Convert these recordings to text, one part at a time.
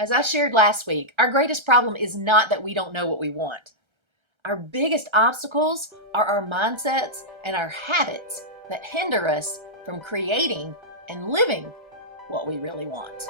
As I shared last week, our greatest problem is not that we don't know what we want. Our biggest obstacles are our mindsets and our habits that hinder us from creating and living what we really want.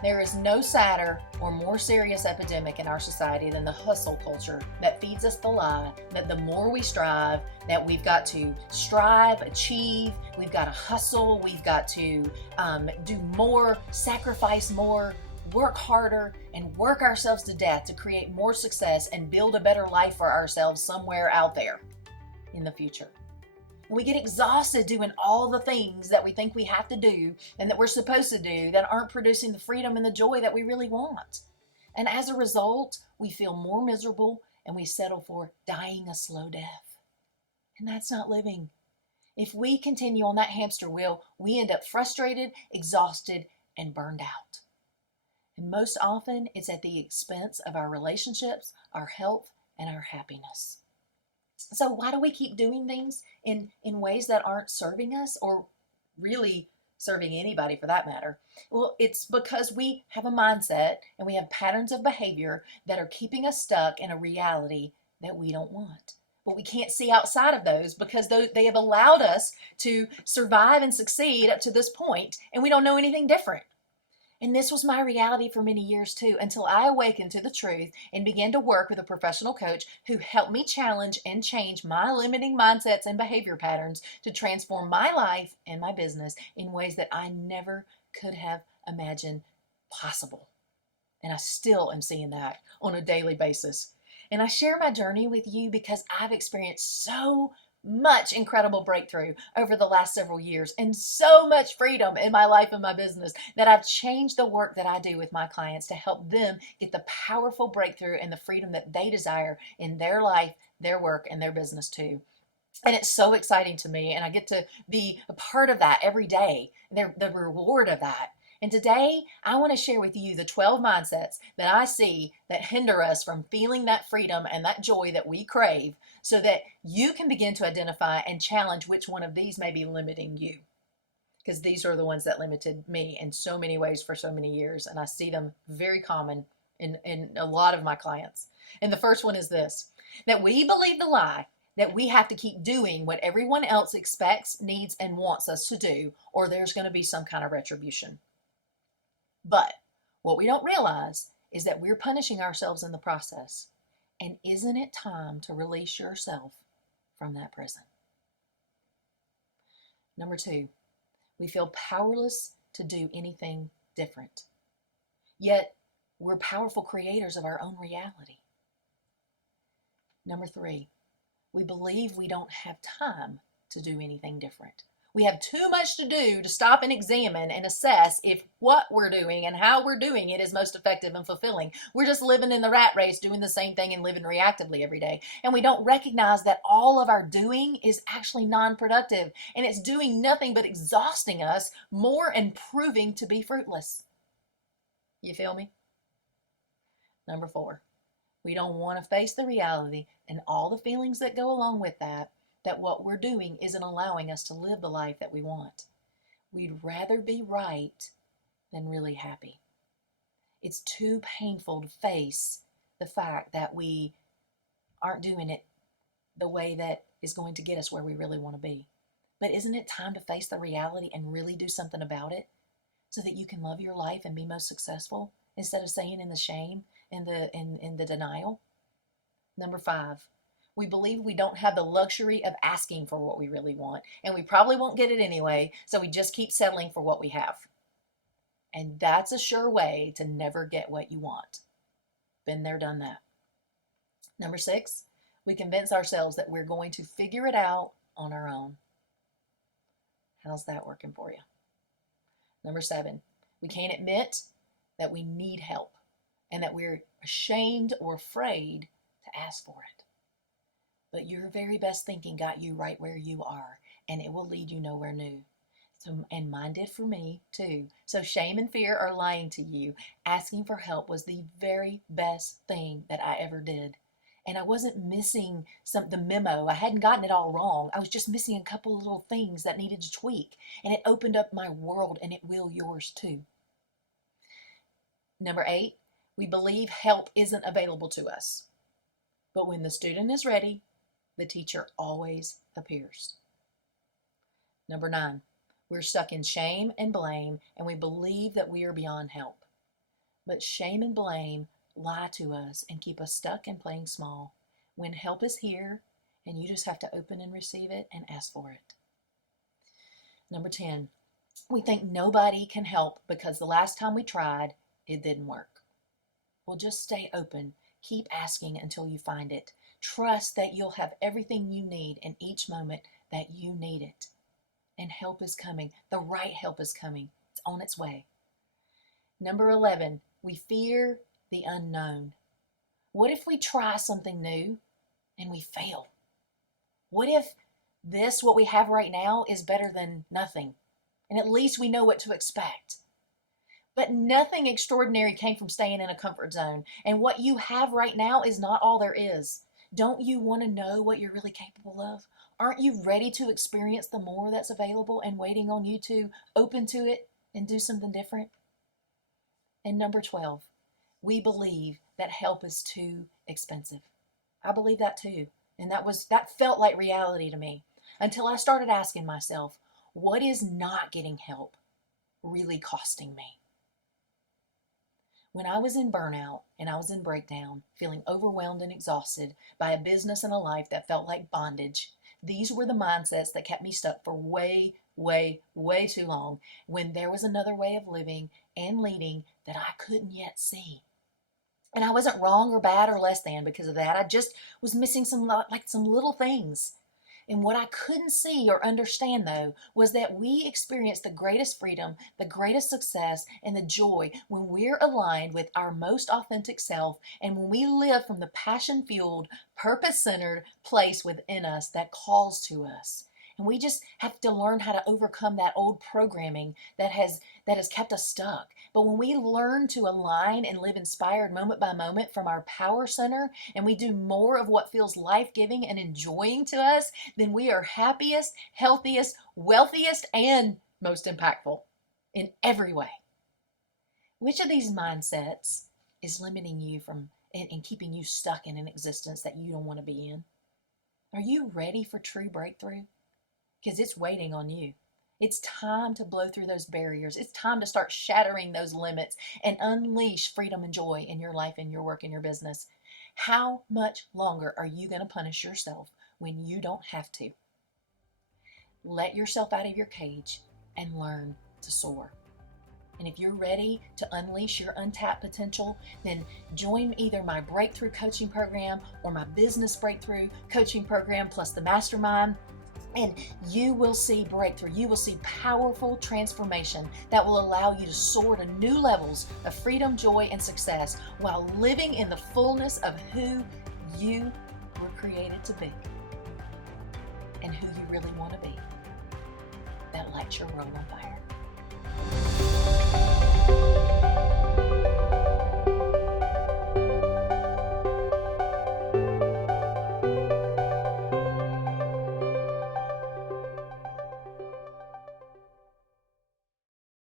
There is no sadder or more serious epidemic in our society than the hustle culture that feeds us the lie that the more we strive, that we've got to strive, achieve, we've got to hustle, we've got to do more, sacrifice more, work harder, and work ourselves to death to create more success and build a better life for ourselves somewhere out there in the future. We get exhausted doing all the things that we think we have to do and that we're supposed to do that aren't producing the freedom and the joy that we really want. And as a result, we feel more miserable and we settle for dying a slow death. And that's not living. If we continue on that hamster wheel, we end up frustrated, exhausted, and burned out. And most often, it's at the expense of our relationships, our health, and our happiness. So why do we keep doing things in ways that aren't serving us or really serving anybody for that matter? Well, it's because we have a mindset and we have patterns of behavior that are keeping us stuck in a reality that we don't want. But we can't see outside of those because they have allowed us to survive and succeed up to this point, and we don't know anything different. And this was my reality for many years too, until I awakened to the truth and began to work with a professional coach who helped me challenge and change my limiting mindsets and behavior patterns to transform my life and my business in ways that I never could have imagined possible. And I still am seeing that on a daily basis. And I share my journey with you because I've experienced so much incredible breakthrough over the last several years and so much freedom in my life and my business that I've changed the work that I do with my clients to help them get the powerful breakthrough and the freedom that they desire in their life, their work, and their business too. And it's so exciting to me, and I get to be a part of that every day, the reward of that. And today, I want to share with you the 12 mindsets that I see that hinder us from feeling that freedom and that joy that we crave so that you can begin to identify and challenge which one of these may be limiting you. Because these are the ones that limited me in so many ways for so many years, and I see them very common in a lot of my clients. And the first one is this, that we believe the lie that we have to keep doing what everyone else expects, needs, and wants us to do, or there's going to be some kind of retribution. But what we don't realize is that we're punishing ourselves in the process. And isn't it time to release yourself from that prison? Number 2, we feel powerless to do anything different. Yet, we're powerful creators of our own reality. Number 3, we believe we don't have time to do anything different. We have too much to do to stop and examine and assess if what we're doing and how we're doing it is most effective and fulfilling. We're just living in the rat race, doing the same thing and living reactively every day. And we don't recognize that all of our doing is actually non-productive, and it's doing nothing but exhausting us more and proving to be fruitless. You feel me? Number 4, we don't want to face the reality and all the feelings that go along with that what we're doing isn't allowing us to live the life that we want. We'd rather be right than really happy. It's too painful to face the fact that we aren't doing it the way that is going to get us where we really want to be. But isn't it time to face the reality and really do something about it so that you can love your life and be most successful instead of staying in the shame and the denial? Number 5, we believe we don't have the luxury of asking for what we really want, and we probably won't get it anyway, so we just keep settling for what we have. And that's a sure way to never get what you want. Been there, done that. Number 6, we convince ourselves that we're going to figure it out on our own. How's that working for you? Number 7, we can't admit that we need help and that we're ashamed or afraid to ask for it. But your very best thinking got you right where you are, and it will lead you nowhere new. So, and mine did for me too. So shame and fear are lying to you. Asking for help was the very best thing that I ever did. And I wasn't missing the memo. I hadn't gotten it all wrong. I was just missing a couple of little things that needed to tweak. And it opened up my world, and it will yours too. Number 8, we believe help isn't available to us. But when the student is ready, the teacher always appears. Number 9, we're stuck in shame and blame, and we believe that we are beyond help. But shame and blame lie to us and keep us stuck and playing small, when help is here and you just have to open and receive it and ask for it. Number 10, we think nobody can help because the last time we tried, it didn't work. Well, just stay open. Keep asking until you find it. Trust that you'll have everything you need in each moment that you need it. And help is coming. The right help is coming. It's on its way. Number 11, we fear the unknown. What if we try something new and we fail? What if what we have right now, is better than nothing? And at least we know what to expect. But nothing extraordinary came from staying in a comfort zone. And what you have right now is not all there is. Don't you want to know what you're really capable of? Aren't you ready to experience the more that's available and waiting on you to open to it and do something different? And number 12, we believe that help is too expensive. I believe that too. And that felt like reality to me until I started asking myself, what is not getting help really costing me? When I was in burnout and I was in breakdown, feeling overwhelmed and exhausted by a business and a life that felt like bondage, these were the mindsets that kept me stuck for way, way, way too long, when there was another way of living and leading that I couldn't yet see. And I wasn't wrong or bad or less than because of that. I just was missing some little things. And what I couldn't see or understand, though, was that we experience the greatest freedom, the greatest success, and the joy when we're aligned with our most authentic self, and when we live from the passion-fueled, purpose-centered place within us that calls to us. And we just have to learn how to overcome that old programming that has kept us stuck. But when we learn to align and live inspired moment by moment from our power center, and we do more of what feels life-giving and enjoying to us, then we are happiest, healthiest, wealthiest, and most impactful in every way. Which of these mindsets is limiting you from and keeping you stuck in an existence that you don't want to be in? Are you ready for true breakthrough? Because it's waiting on you. It's time to blow through those barriers. It's time to start shattering those limits and unleash freedom and joy in your life, in your work, in your business. How much longer are you going to punish yourself when you don't have to? Let yourself out of your cage and learn to soar. And if you're ready to unleash your untapped potential, then join either my breakthrough coaching program or my business breakthrough coaching program plus the mastermind. And you will see breakthrough. You will see powerful transformation that will allow you to soar to new levels of freedom, joy, and success while living in the fullness of who you were created to be and who you really want to be. That lights your world on fire.